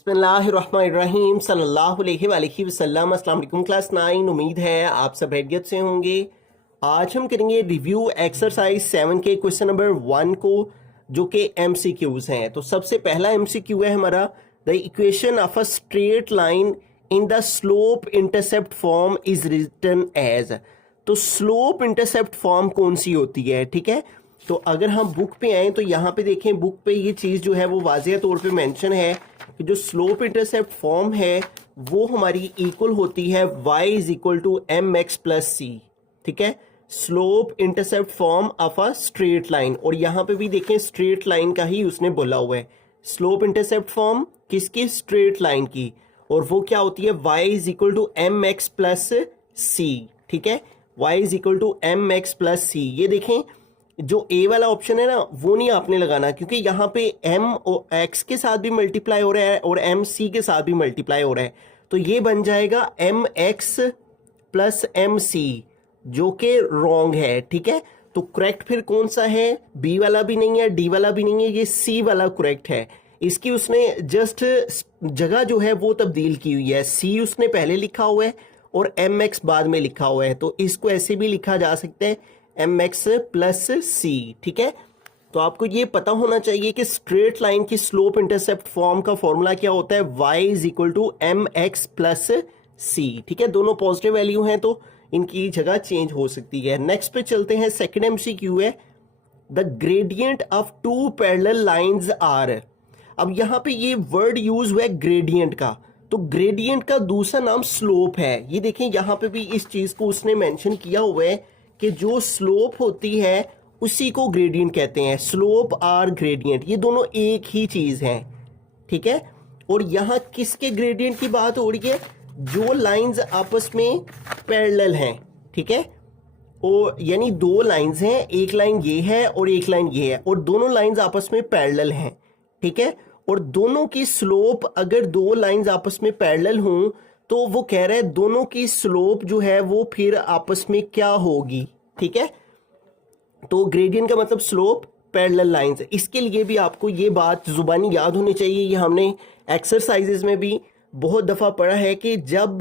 बिस्मिल्लाहिर्रहमानिर्रहीम सल्लल्लाहु अलैहि वसल्लम। अस्सलाम वालेकुम क्लास 9। उम्मीद है आप सब खैरियत से होंगे। आज हम करेंगे रिव्यू एक्सरसाइज 7 के क्वेश्चन नंबर 1 को, जो कि MCQs हैं। तो सबसे पहला MCQ है हमारा, the equation of a straight line in the slope intercept form is written as. तो स्लोप इंटरसेप्ट फॉर्म कौन सी होती है, ठीक है। तो अगर हम बुक पे आए तो यहाँ पे देखें, बुक पे ये चीज़ जो है वो वाज़ेह तौर पे मेंशन है कि जो स्लोप इंटरसेप्ट फॉर्म है वो हमारी इक्वल होती है y is equal to mx plus C, ठीक है। Slope intercept form of a straight line, और यहाँ पे भी देखें स्ट्रेट लाइन का ही उसने बोला हुआ है। स्लोप इंटरसेप्ट फॉर्म किसकी? स्ट्रेट लाइन की, और वो क्या होती है? y is equal to mx plus C, ठीक है। y is equal to mx plus C. ये देखें जो ए वाला ऑप्शन है ना, वो नहीं आपने लगाना, क्योंकि यहाँ पे m और x के साथ भी मल्टीप्लाई हो रहा है और m c के साथ भी मल्टीप्लाई हो रहा है। तो ये बन जाएगा mx प्लस mc, जो कि रॉन्ग है, ठीक है। तो करेक्ट फिर कौन सा है? b वाला भी नहीं है, d वाला भी नहीं है, ये c वाला करेक्ट है। इसकी उसने जस्ट जगह जो है वो तब्दील की हुई है, c उसने पहले लिखा हुआ है और mx बाद में लिखा हुआ है। तो इसको ऐसे भी लिखा जा सकता है mx प्लस सी, ठीक है। तो आपको ये पता होना चाहिए कि स्ट्रेट लाइन की स्लोप इंटरसेप्ट फॉर्म का फॉर्मूला क्या होता है? y is equal to mx plus C, ठीक है। दोनों पॉजिटिव वैल्यू हैं तो इनकी जगह चेंज हो सकती है। नेक्स्ट पे चलते हैं, सेकंड MCQ है, the gradient of two parallel lines are. अब यहाँ पे ये वर्ड यूज हुआ है ग्रेडियंट का, तो ग्रेडियंट का दूसरा नाम स्लोप है। ये देखें यहाँ पे भी इस चीज को उसने मेंशन किया हुआ है कि जो स्लोप होती है उसी को ग्रेडियंट कहते हैं। स्लोप और ग्रेडियंट ये दोनों एक ही चीज हैं, ठीक है। और यहाँ किसके ग्रेडियंट की बात हो रही है? जो लाइंस आपस में पैरेलल हैं, ठीक है। और यानी दो लाइंस हैं, एक लाइन ये है और एक लाइन ये है, और दोनों लाइंस आपस में पैरेलल हैं, ठीक है। और दोनों की स्लोप, अगर दो लाइंस आपस में पैरेलल हों तो वो कह रहा है दोनों की स्लोप जो है वो फिर आपस में क्या होगी, ठीक है। तो ग्रेडियंट का मतलब स्लोप पैरेलल लाइंस। इसके लिए भी आपको ये बात जुबानी याद होनी चाहिए, ये हमने एक्सरसाइजेज में भी बहुत दफ़ा पढ़ा है कि जब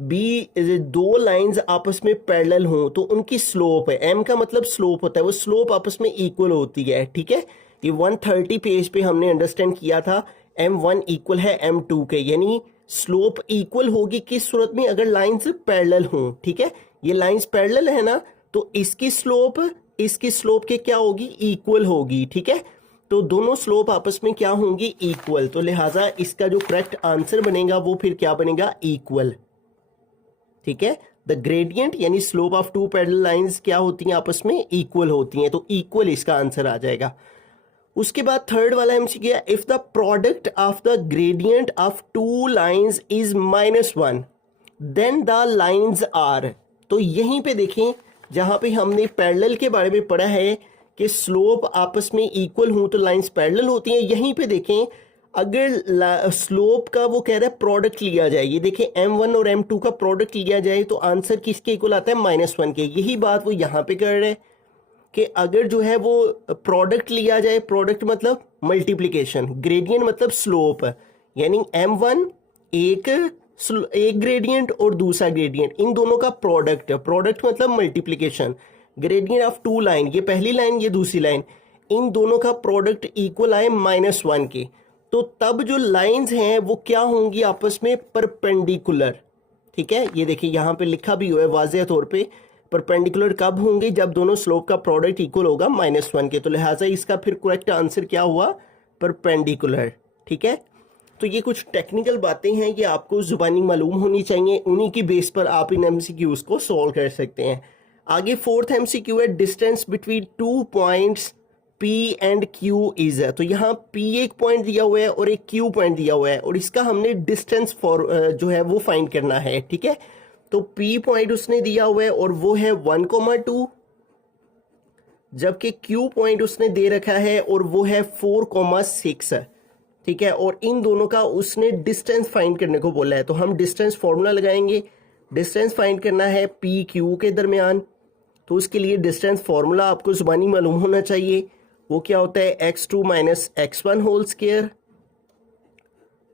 भी दो लाइंस आपस में पैरेलल हों तो उनकी स्लोप है, m का मतलब स्लोप होता है, वो स्लोप आपस में इक्वल होती है, ठीक है। ये 130 पेज पे हमने अंडरस्टैंड किया था, m1 इक्वल है m2 के, यानी स्लोप इक्वल होगी किस सूरत में? अगर लाइंस पैरेलल हों, ठीक है। ये लाइंस पैरेलल है ना, तो इसकी स्लोप के क्या होगी? इक्वल होगी, ठीक है। तो दोनों स्लोप आपस में क्या होंगी? इक्वल। तो लिहाजा इसका जो करेक्ट आंसर बनेगा वो फिर क्या बनेगा? इक्वल, ठीक है। द ग्रेडियंट यानी slope of two parallel lines क्या होती हैं? आपस में इक्वल होती हैं, तो इक्वल इसका आंसर आ जाएगा। उसके बाद थर्ड वाला MCQ है, if the product of the gradient of two lines is -1 then the lines are. तो यहीं पे देखें, जहां पे हमने पैरेलल के बारे में पढ़ा है कि स्लोप आपस में इक्वल हों तो लाइंस पैरेलल होती हैं, यहीं पे देखें अगर स्लोप का वो कह रहा है प्रोडक्ट लिया जाए, ये देखें m1 और m2 का प्रोडक्ट लिया जाए तो आंसर किसके इक्वल आता है? -1 के। यही बात वो यहाँ पे कर रहे हैं कि अगर जो है वो प्रोडक्ट लिया जाए, प्रोडक्ट मतलब मल्टीप्लिकेशन, ग्रेडियंट मतलब स्लोप, यानी m1 एक ग्रेडियंट और दूसरा ग्रेडियंट, इन दोनों का प्रोडक्ट मतलब multiplication. Gradient of two line, ये पहली लाइन ये दूसरी लाइन, इन दोनों का प्रोडक्ट इक्वल आए -1 के, तो तब जो लाइंस हैं वो क्या होंगी? आपस में परपेंडिकुलर, ठीक है। ये देखिए यहाँ पे लिखा भी हुआ है वाज़ेह तौर पे, परपेंडिकुलर कब होंगे? जब दोनों स्लोप का प्रोडक्ट इक्वल होगा -1 के। तो लिहाजा इसका फिर करेक्ट आंसर क्या हुआ? परपेंडिकुलर, ठीक है। तो ये कुछ टेक्निकल बातें हैं, ये आपको जुबानी मालूम होनी चाहिए, उन्हीं की बेस पर आप इन MCQs को सॉल्व कर सकते हैं। आगे फोर्थ MCQ है, distance between two points P and Q is. तो यहाँ P एक पॉइंट दिया हुआ है और एक Q पॉइंट दिया हुआ है, और इसका हमने डिस्टेंस जो है वो फाइंड करना है, ठीक है। तो P पॉइंट उसने दिया हुआ है और वो है 1,2, जबकि Q पॉइंट उसने दे रखा है और वो है 4,6, ठीक है। और इन दोनों का उसने डिस्टेंस फाइंड करने को बोला है, तो हम डिस्टेंस फॉर्मूला लगाएंगे। डिस्टेंस फाइंड करना है PQ के दरमियान, तो उसके लिए डिस्टेंस फॉर्मूला आपको जुबानी मालूम होना चाहिए। वो क्या होता है? x2 - x1 whole square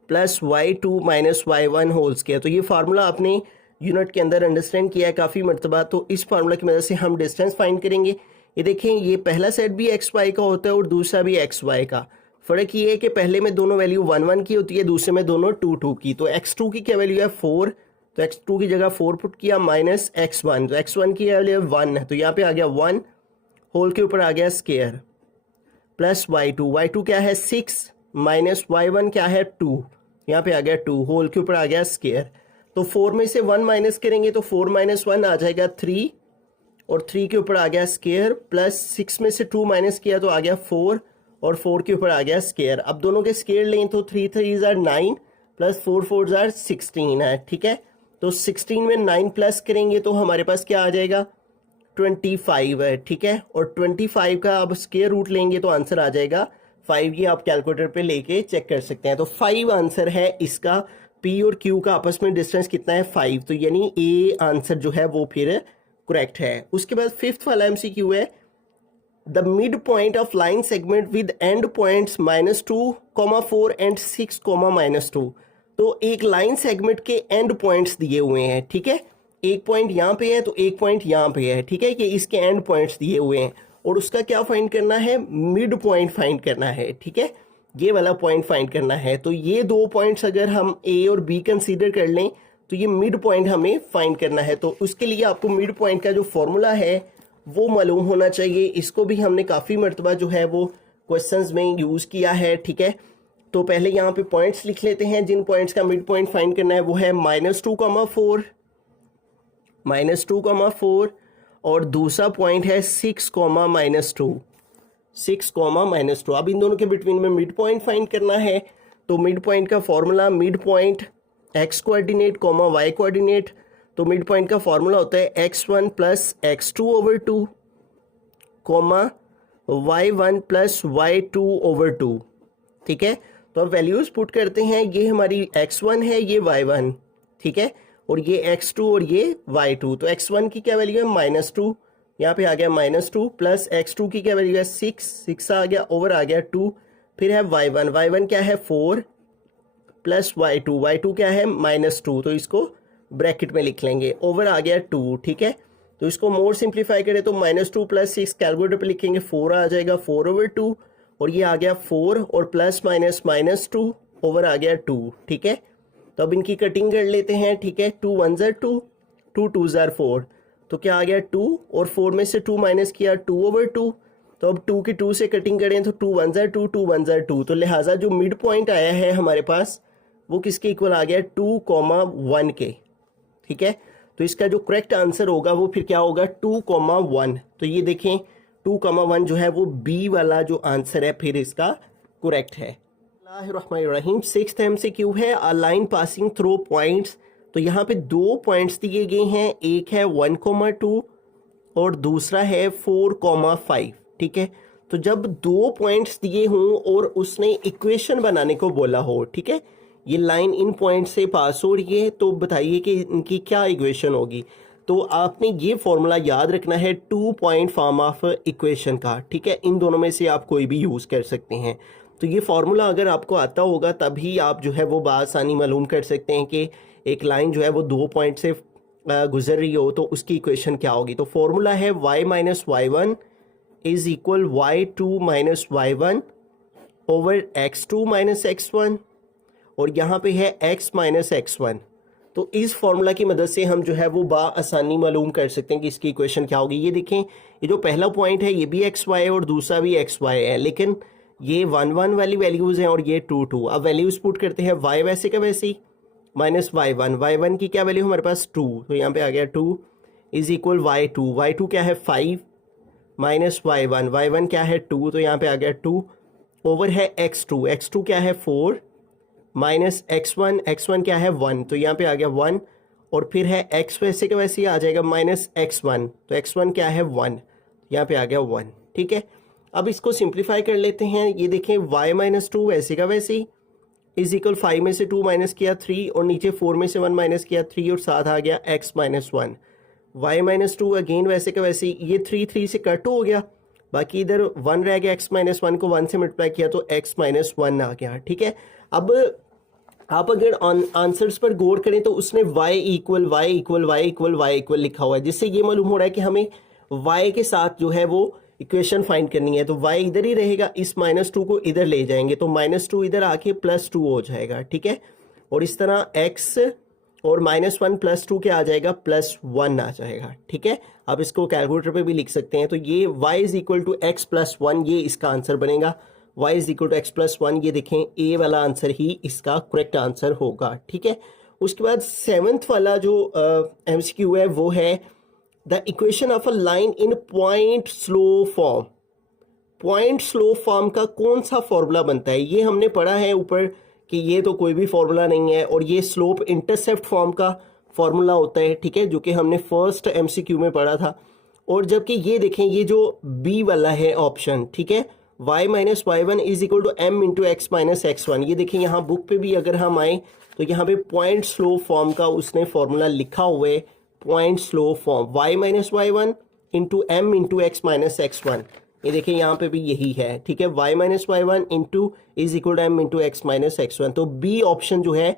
plus y2 minus y1 whole square. तो ये फार्मूला आपने यूनिट के अंदर अंडरस्टैंड किया है काफ़ी मरतबा। तो इस फार्मूला की मदद से हम डिस्टेंस फाइंड करेंगे। ये देखें, ये पहला सेट भी एक्स वाई का होता है और दूसरा भी एक्स वाई का। फ़र्क ये है कि पहले में दोनों वैल्यू 1 1 की होती है, दूसरे में दोनों 2 2 की। तो x2 की क्या वैल्यू है 4, तो x2 की जगह 4 पुट किया माइनस x1, तो x1 की वैल्यू 1 है, तो यहाँ पे आ गया 1 होल के ऊपर आ गया स्क्वायर प्लस y2 क्या है 6 माइनस y1 क्या है 2, यहाँ पे आ गया 2 होल के ऊपर आ गया स्क्वायर। तो 4 में से 1 माइनस करेंगे तो 4 माइनस 1 आ जाएगा 3 और 3 के ऊपर आ गया स्क्वायर प्लस 6 में से 2 माइनस किया तो आ गया 4 और 4 के ऊपर आ गया स्क्वायर। अब दोनों के स्क्वायर लें तो 3 3 आर 9 प्लस 4 4 आर 16 है, ठीक है। तो 16 में 9 प्लस करेंगे तो हमारे पास क्या आ जाएगा 25 है, ठीक है। और 25 का अब स्क्वायर रूट लेंगे तो आंसर आ जाएगा 5। ये आप कैलकुलेटर पे लेके चेक कर सकते हैं। तो 5 आंसर है इसका। P और Q का आपस में डिस्टेंस कितना है 5, तो यानी A आंसर जो है वो फिर करेक्ट है। उसके बाद 5th वाला MCQ है, the mid point of line segment with and points -2, 4 and 6, -2। तो एक लाइन सेगमेंट के एंड पॉइंट्स दिए हुए हैं, ठीक है। एक पॉइंट यहाँ पे है तो एक पॉइंट यहाँ पे है, ठीक है, कि इसके एंड पॉइंट्स दिए हुए हैं और उसका क्या फाइंड करना है, मिड पॉइंट फाइंड करना है, ठीक है। ये वाला पॉइंट फाइंड करना है। तो ये दो पॉइंट्स अगर हम ए और बी कंसीडर कर लें तो ये मिड पॉइंट हमें फाइंड करना है। तो उसके लिए आपको मिड पॉइंट का जो फॉर्मूला है वो मालूम होना चाहिए। इसको भी हमने काफ़ी मरतबा जो है वो क्वेश्चंस में यूज़ किया है, ठीक है। तो पहले यहाँ पे पॉइंट्स लिख लेते हैं जिन पॉइंट्स का मिड पॉइंट फाइंड करना है। वो है -2, 4 और दूसरा पॉइंट है 6, -2, 6, -2। अब इन दोनों के बिटवीन में मिड पॉइंट फाइंड करना है। तो मिड पॉइंट का formula, mid point x coordinate, y coordinate. तो मिड पॉइंट का फॉर्मूला होता है x1 plus x2/2, y1 plus y2/2, ठीक है। तो अब वैल्यूज पुट करते हैं। ये हमारी x1 है, ये y1, ठीक है, और ये x2 और ये y2। तो x1 की क्या वैल्यू है -2, यहाँ पे आ गया -2 प्लस x2 की क्या वैल्यू है 6 आ गया, ओवर आ गया 2। फिर है y1 क्या है 4 प्लस y2 क्या है -2, तो इसको ब्रैकेट में लिख लेंगे, ओवर आ गया 2, ठीक है। तो इसको मोर सिंप्लीफाई करें तो -2 प्लस 6 कैलकुलेटर पे लिखेंगे 4 आ जाएगा, 4/2 और ये आ गया 4 और प्लस माइनस -2 ओवर आ गया 2, ठीक है। तो अब इनकी कटिंग कर लेते हैं, ठीक है। 2 1 ज़ार 2, 2 2 ज़ार 4, तो क्या आ गया 2 और 4 में से 2 माइनस किया 2/2। तो अब 2 की 2 से कटिंग करें तो 2 1 ज़ार 2, 2 1 ज़ार 2। तो लिहाजा जो मिड पॉइंट आया है हमारे पास वो किसके इक्वल आ गया 2, 1 के, ठीक है। तो इसका जो करेक्ट आंसर होगा वो फिर क्या होगा 2, 1। तो ये देखें 2, 1 जो है वो बी वाला जो आंसर है फिर इसका करेक्ट है। बिस्मिल्लाहिर्रहमानिर्रहीम। 6th MCQ है, a line passing through points. तो यहाँ पे दो पॉइंट्स दिए गए हैं, एक है 1, 2 और दूसरा है 4, 5, ठीक है। तो जब दो पॉइंट्स दिए हों और उसने इक्वेशन बनाने को बोला हो, ठीक है, ये लाइन इन पॉइंट से पास हो रही है, तो बताइए कि इनकी क्या इक्वेशन होगी। तो आपने ये फॉर्मूला याद रखना है 2 पॉइंट फॉर्म ऑफ इक्वेशन का, ठीक है। इन दोनों में से आप कोई भी यूज़ कर सकते हैं। तो ये फार्मूला अगर आपको आता होगा तभी आप जो है वो बआसानी मालूम कर सकते हैं कि एक लाइन जो है वो दो पॉइंट से गुजर रही हो तो उसकी इक्वेशन क्या होगी। तो फॉर्मूला है y minus y1 is equal y2 minus y1 over x2 minus x1 और यहाँ पे है x माइनस x1। तो इस फॉर्मूला की मदद से हम जो है वो बआसानी मालूम कर सकते हैं कि इसकी इक्वेशन क्या होगी। ये देखें, ये जो पहला पॉइंट है ये भी xy है और दूसरा भी xy है, लेकिन ये 1 1 वाली वैल्यूज़ हैं और ये 2 2। अब वैल्यूज़ पुट करते हैं, y वैसे का वैसे ही माइनस y1 की क्या वैल्यू हमारे पास 2, तो यहाँ पे आ गया 2 इज इक्वल y2 क्या है 5 माइनस y1 क्या है 2, तो यहाँ पे आ गया 2 ओवर है x2 क्या है 4 माइनस x1 क्या है 1, तो यहाँ पे आ गया 1 और फिर है x वैसे का वैसे ही आ जाएगा माइनस x1, तो x1 क्या है 1, यहाँ पे आ गया 1, ठीक है। अब इसको सिंप्लीफाई कर लेते हैं। ये देखें y माइनस 2 वैसे का वैसे ही इज इक्वल 5 में से 2 माइनस किया 3 और नीचे 4 में से 1 माइनस किया 3 और साथ आ गया x minus 1। y minus 2 again वैसे का वैसे ही, ये 3 से कट हो गया, बाकी इधर 1 रह गया, x माइनस 1 को 1 से मल्टीप्लाई किया तो x माइनस 1 आ गया, ठीक है। अब आप अगर आंसर्स पर गौर करें तो उसने y equal y equal y equal y equal लिखा हुआ है, जिससे ये मालूम हो रहा है कि हमें y के साथ जो है वो इक्वेशन फाइंड करनी है। तो y इधर ही रहेगा, इस -2 को इधर ले जाएंगे तो -2 इधर आके +2 हो जाएगा, ठीक है। और इस तरह x और -1 +2 क्या आ जाएगा, +1 आ जाएगा, ठीक है। आप इसको कैलकुलेटर पे भी लिख सकते हैं। तो ये y is equal to x + 1, ये इसका आंसर बनेगा। y is equal to x + 1, ये देखें ए वाला आंसर ही इसका करेक्ट आंसर होगा, ठीक है। उसके बाद 7th वाला जो MCQ है वो है the equation of a line in point slow form. Point slow form का कौन सा फॉर्मूला बनता है, ये हमने पढ़ा है ऊपर कि ये तो कोई भी फॉर्मूला नहीं है, और ये स्लोप इंटरसेप्ट फॉर्म का फॉर्मूला होता है, ठीक है, जो कि हमने फर्स्ट MCQ में पढ़ा था। और जबकि ये देखें, ये जो बी वाला है ऑप्शन, ठीक है, y minus y1 is equal to m into X minus x1, ये देखें यहाँ बुक पे भी अगर हम आए तो यहाँ पे पॉइंट स्लो फॉर्म का उसने फॉर्मूला लिखा हुआ है, point slow form y minus y1 into m into X minus x1, ये देखिए यहाँ पे भी यही है, ठीक है, y minus y1 into is equal to m into X minus x1। तो बी ऑप्शन जो है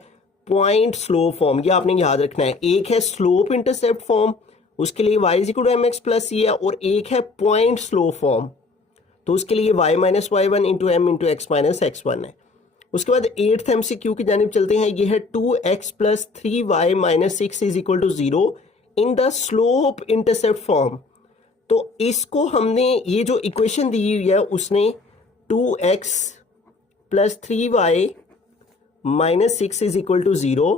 पॉइंट स्लो फॉर्म, ये आपने याद रखना है। एक है स्लोप इंटरसेप्ट फॉर्म, उसके लिए y is equal to mx plus c है, और एक है पॉइंट स्लो फॉर्म, तो उसके लिए y minus y1 into m into X minus x1 है। उसके बाद 8th MCQ की जानिब चलते हैं। ये है 2x plus 3y minus 6 is equal to 0 in the slope intercept form. तो इसको हमने, ये जो इक्वेशन दी हुई है उसने 2x plus 3y minus 6 is equal to 0,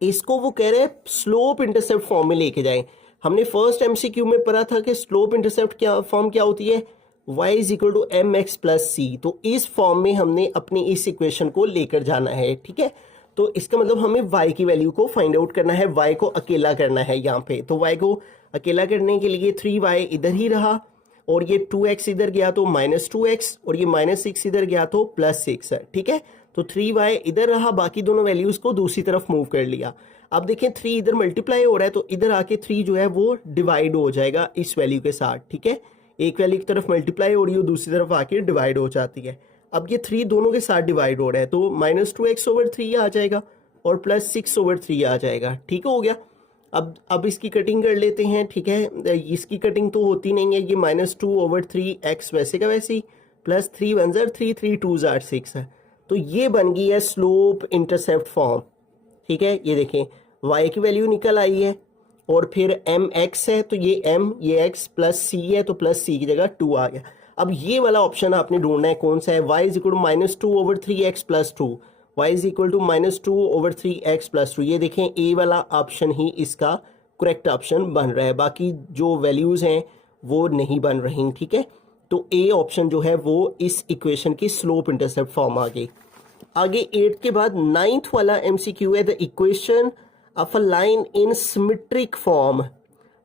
इसको वो कह रहे हैं स्लोप इंटरसेप्ट फॉर्म में लेके जाएं। हमने फर्स्ट MCQ में पढ़ा था कि स्लोप इंटरसेप्ट क्या फॉर्म क्या होती है, y is equal to mx plus c। तो इस फॉर्म में हमने अपनी इस इक्वेशन को लेकर जाना है, ठीक है। तो इसका मतलब हमें y की वैल्यू को फाइंड आउट करना है, y को अकेला करना है यहाँ पे। तो y को अकेला करने के लिए 3y इधर ही रहा, और ये 2x इधर गया तो -2x, और ये -6 इधर गया तो +6 है, ठीक है। तो 3y इधर रहा, बाकी दोनों वैल्यूज को दूसरी तरफ मूव कर लिया। अब देखें 3 इधर मल्टीप्लाई हो रहा है, तो इधर आके 3 जो है वो डिवाइड हो जाएगा इस वैल्यू के साथ, ठीक है। एक वैल्यू की तरफ मल्टीप्लाई हो रही है, दूसरी तरफ आके डिवाइड हो जाती है। अब ये 3 दोनों के साथ डिवाइड हो रहा है, तो -2x/3 आ जाएगा और +6/3 आ जाएगा, ठीक हो गया। अब इसकी कटिंग कर लेते हैं, ठीक है। इसकी कटिंग तो होती नहीं है, ये -2/3x वैसे का वैसे ही, प्लस 3 1 ज़ार 3 3 2 ज़ार 6 है। तो ये बन गई है स्लोप इंटरसेप्ट फॉर्म, ठीक है। ये देखें y की वैल्यू निकल आई है, और फिर mx है तो ये m, ये x प्लस c है तो प्लस c की जगह 2 आ गया। अब ये वाला ऑप्शन आपने ढूंढना है कौन सा है, y is equal to -2/3x plus 2, y is equal to -2/3x plus 2। ये देखें ए वाला ऑप्शन ही इसका करेक्ट ऑप्शन बन रहा है, बाकी जो वैल्यूज हैं वो नहीं बन रही, ठीक है। तो ए ऑप्शन जो है वो इस इक्वेशन की स्लोप इंटरसेप्ट फॉर्म आ गई। आगे 8 के बाद 9th वाला MCQ है the equation of a line in symmetric form.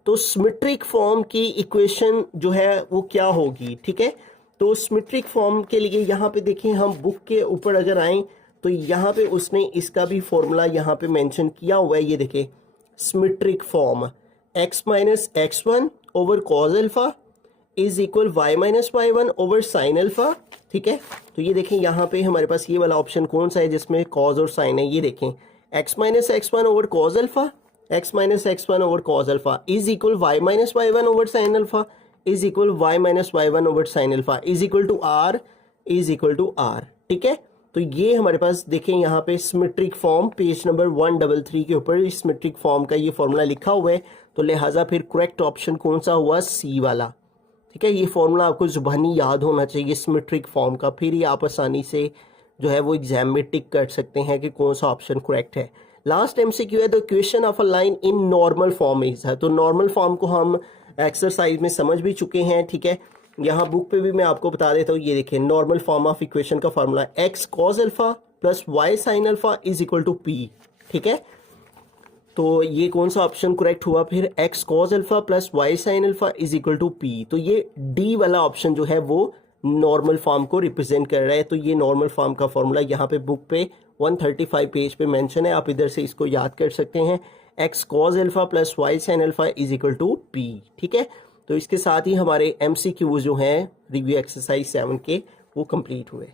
तो सिमेट्रिक फॉर्म की इक्वेशन जो है वो क्या होगी, ठीक है। तो सिमेट्रिक फॉर्म के लिए यहाँ पे देखें, हम बुक के ऊपर अगर आएं तो यहाँ पे उसने इसका भी फॉर्मूला यहाँ पे मेंशन किया हुआ है। ये देखें symmetric form x minus x1 over cos alpha is equal y minus y1 over sine alpha, ठीक है। तो ये देखें यहाँ पे हमारे पास ये वाला ऑप्शन कौन सा है जिसमें कॉज और साइन है। ये देखें x minus x1 over cos alpha, x minus x1 over cos alpha is equal y minus y1 over sine alpha is equal y minus y1 over sine alpha is equal to r is equal to r, ठीक है। तो ये हमारे पास देखें यहाँ पे symmetric form page number 133 के ऊपर इस सिमेट्रिक फॉर्म का ये फॉर्मूला लिखा हुआ है। तो लिहाजा फिर करेक्ट ऑप्शन कौन सा हुआ, सी वाला, ठीक है। ये फॉर्मूला आपको जुबानी याद होना चाहिए सिमेट्रिक फॉर्म का, फिर ही आप आसानी से जो है वो एग्जाम में टिक कर सकते हैं कि कौन सा ऑप्शन करेक्ट है। लास्ट MCQ है the equation of a line in normal form is है। तो नॉर्मल फॉर्म को हम एक्सरसाइज में समझ भी चुके हैं, ठीक है। यहाँ बुक पे भी मैं आपको बता देता हूँ। ये देखिए नॉर्मल फॉर्म ऑफ इक्वेशन का formula x cos alpha plus y sine alpha is equal to p, ठीक है। तो ये कौन सा ऑप्शन करेक्ट हुआ फिर, x cos alpha plus y sine alpha is equal to p। तो ये डी वाला ऑप्शन जो है वो नॉर्मल फॉर्म को रिप्रेजेंट कर रहा है। तो ये नॉर्मल फॉर्म का फॉर्मूला यहाँ पे बुक पे 135 पेज पे मेंशन है, आप इधर से इसको याद कर सकते हैं। x cos alpha plus y sine alpha is equal to p, ठीक है। तो इसके साथ ही हमारे MCQs जो हैं रिव्यू एक्सरसाइज 7 के वो कंप्लीट हुए।